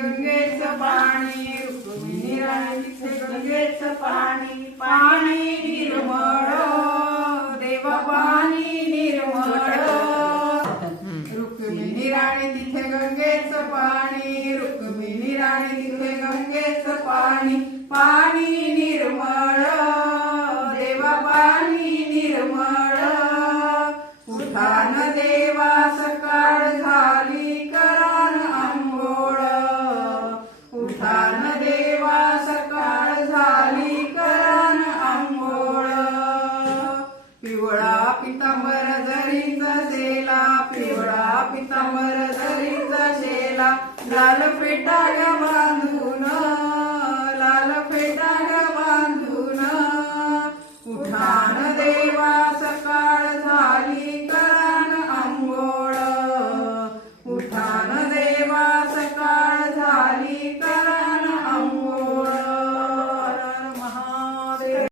गंगेच पाणी रुक्मिणी राणी तिथे पाणी पाणी निर्मळ. देवा पाणी निर्मळ. रुक्मिणी राणी तिथे गंगेच पाणी रुक्मिणी राणी तिथे गंगेच पाणी पाणी निर्मळ. देवा पाणी निर्मळ. उठान देव पितांबर जरीचा शेला पिवळा पितांबर जरीचा शेला लाल पेटा बांधून